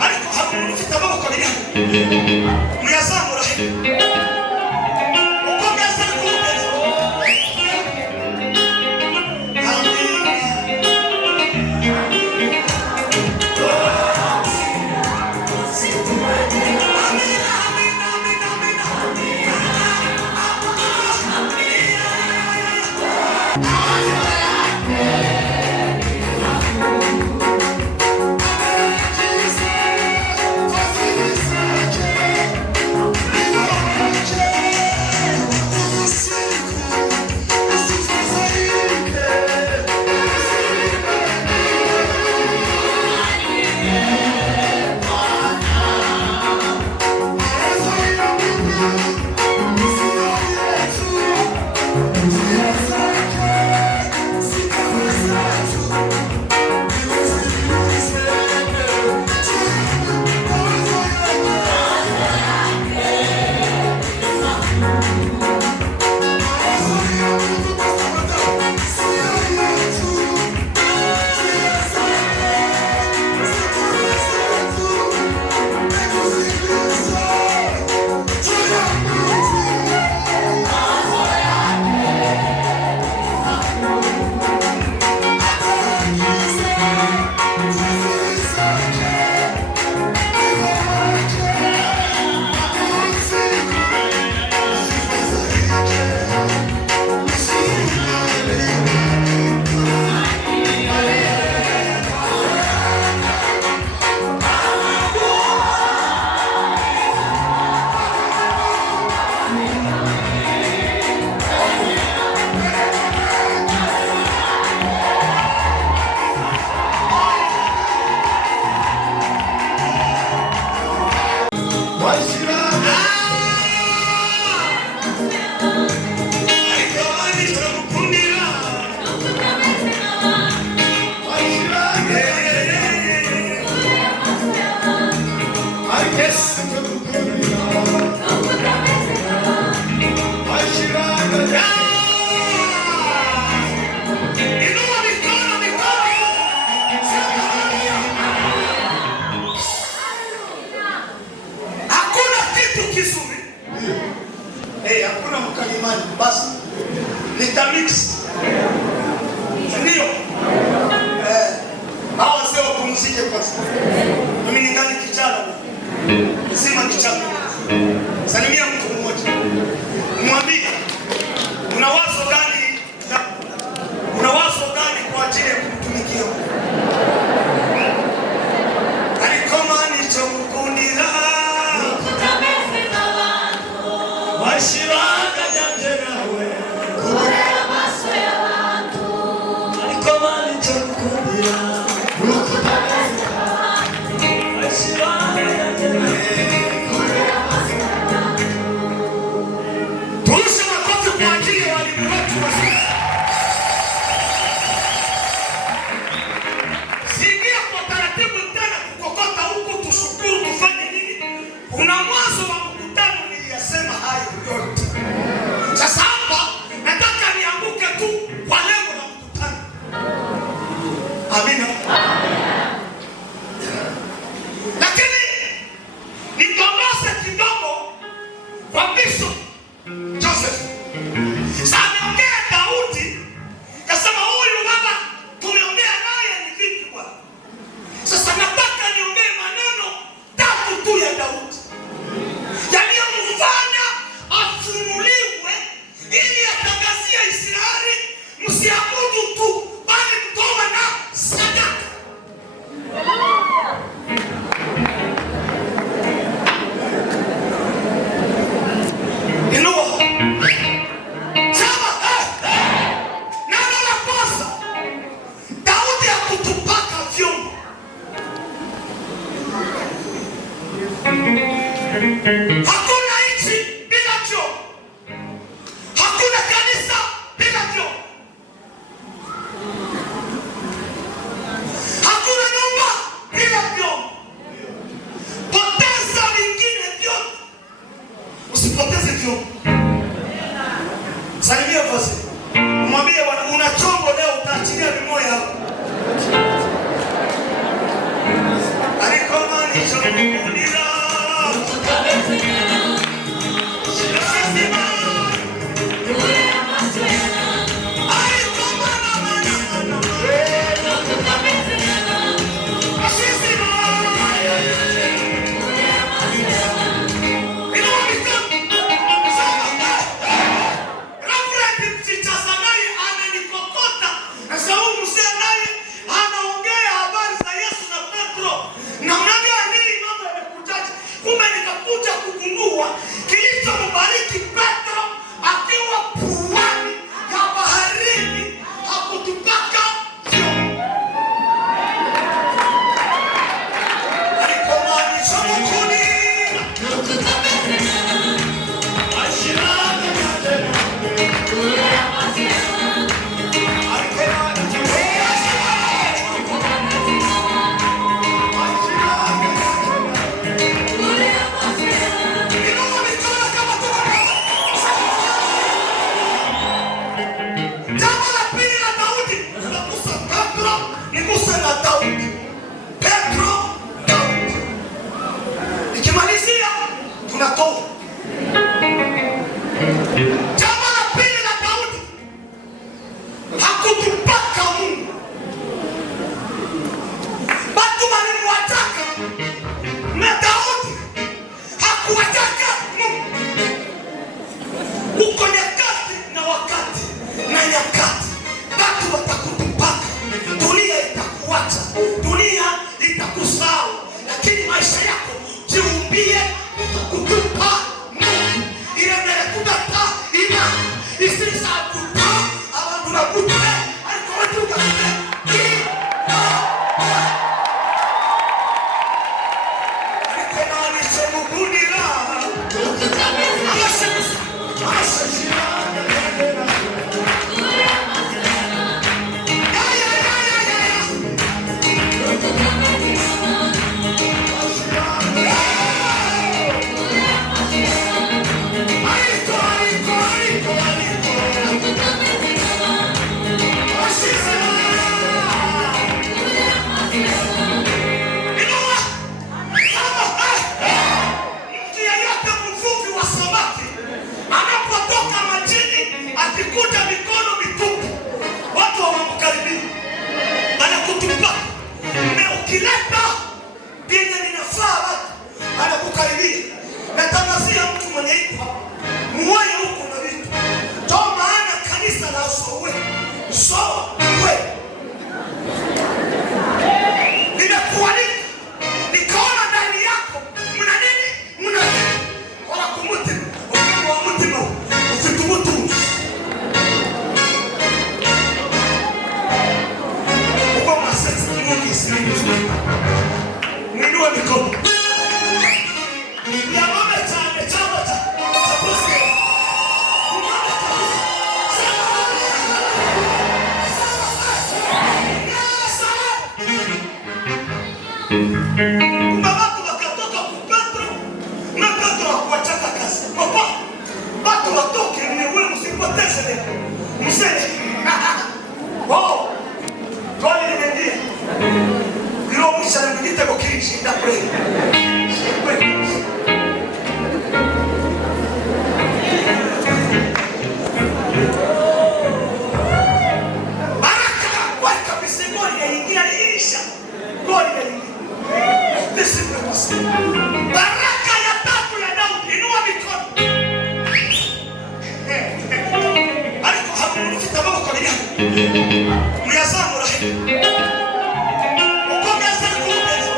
Baraka msije kwa sasa. Mimi ningali kijana. Sema kichana. Salimia mtu mmoja. Mwambie una wazo gani? Una wazo gani kwa ajili ya kumtumikia? Alikoma nichokundira. Kutameze na watu. Washiranga jamje nawe. Kurera maso ya watu. Alikoma nichokundira. Kutameze na watu. Washiranga jamje nawe. Kuna mwanzo wa mkutano niliyasema hayo yote. Sasa hapa nataka nianguke tu kwa lengo la mkutano. Amina. Lakini nitongoze kidogo kwa Bishop Joseph. Sasa niongea Daudi, kasema huyu baba tumeongea naye ni vipi bwana? Sasa nataka niongee maneno tatu tu ya Daudi. Yaliyomfanya afunuliwe ili atangazie Israeli msiabudu tu bali mtoe na sadaka. Inua. Sema neno la kwanza. Daudi hakutupaka vyombo. Hakuna nchi bila vyombo. Hakuna kanisa bila vyombo. Hakuna nyumba bila vyombo. Poteza vingine vyote, usipoteze vyombo. Salimia basi. Mwambie bwana una chombo leo utaachilia mimoyo yako. Alikoma ni chombo nila. Namna gani mambo yamekuja? ukileta vyenye vinafaa watu anakukaribia. Natangazia mtu mwenye iko muoyo huko na vitu. Ndio maana kanisa la Sowe nimekualika nikaona ndani yako mna nini? Wala kumutima wa mutima usitumutu. Uko masesi Mungu isini. Mwinua mikono. Ya mama chane chama cha posi. Watu wakatoka kupatro na Petro hakuachaka kazi. Papa, watu watoke mwewe msipoteze leo. Msele. Wow. Kwani nimeingia. Ndio mshangilie kwa kilishi nda pray. Baraka, waka bisegoni yaingia isha. Goli yaingia. Baraka ya tatu ya Daudi, inua mikono. Aliko hakumfita baba kwa nini? Myazamu rahim. Ukomeza kumbeza.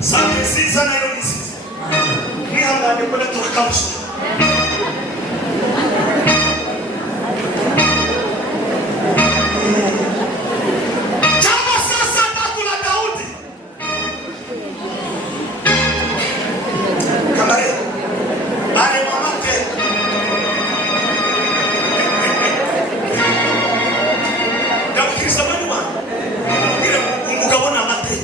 Sante siza na yoni siza. Mihanga ni kwenda tukakamsha. Jambo sasa tatu la Daudi. Kamare. Bale mamake. Daudi Kristo mwana. Ile umugabona mate.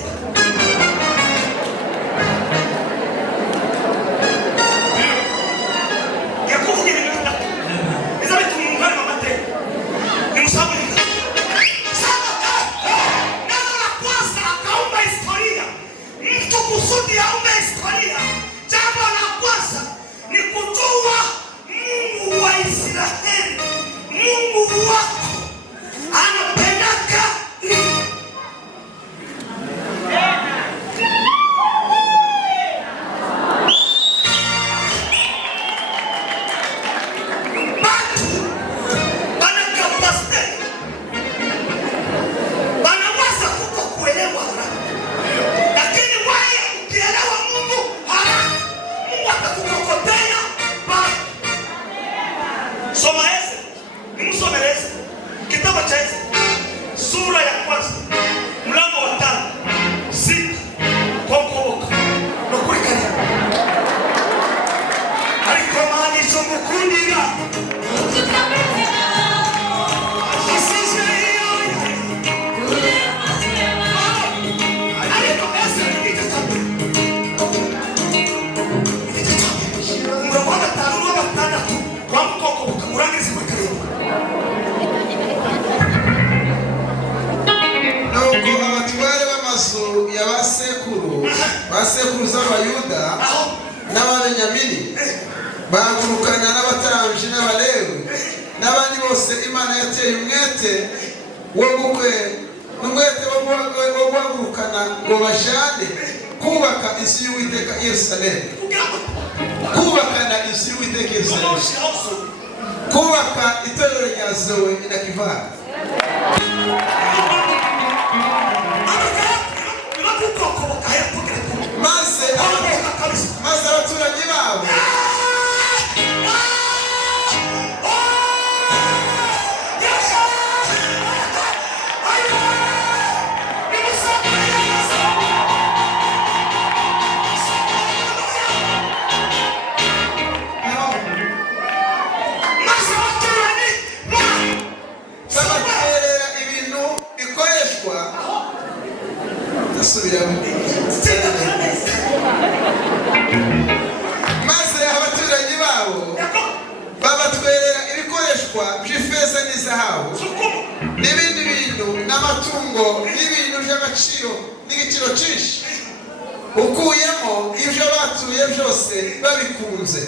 Kusudi aume historia. Jambo la kwanza ni kujua Mungu wa Israeli. Mungu wako anapendaka sura ya kwanza mlango wa 5 6 kwa kuokoka na kuikania aliko maana somukundira basekuru z'Abayuda n'Abenyamini bahagurukana n'abatambyi n'Abalewi n'abandi bose Imana yateye umwete wo guhagurukana ngo bajane kubaka inzu y'Uwiteka i Yerusalemu, kubakana inzu y'Uwiteka i Yerusalemu, kubaka itorero rya Zoe na Kivara. Maze abaturage babo subiramo. Maze abaturanyi babo babatwerera ibikoreshwa by'ifeza n'izahabu n'ibindi bintu n'amatungo n'ibintu by'agaciro n'igiciro cyinshi, ukuyemo ibyo batuye byose babikunze.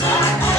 Yesu.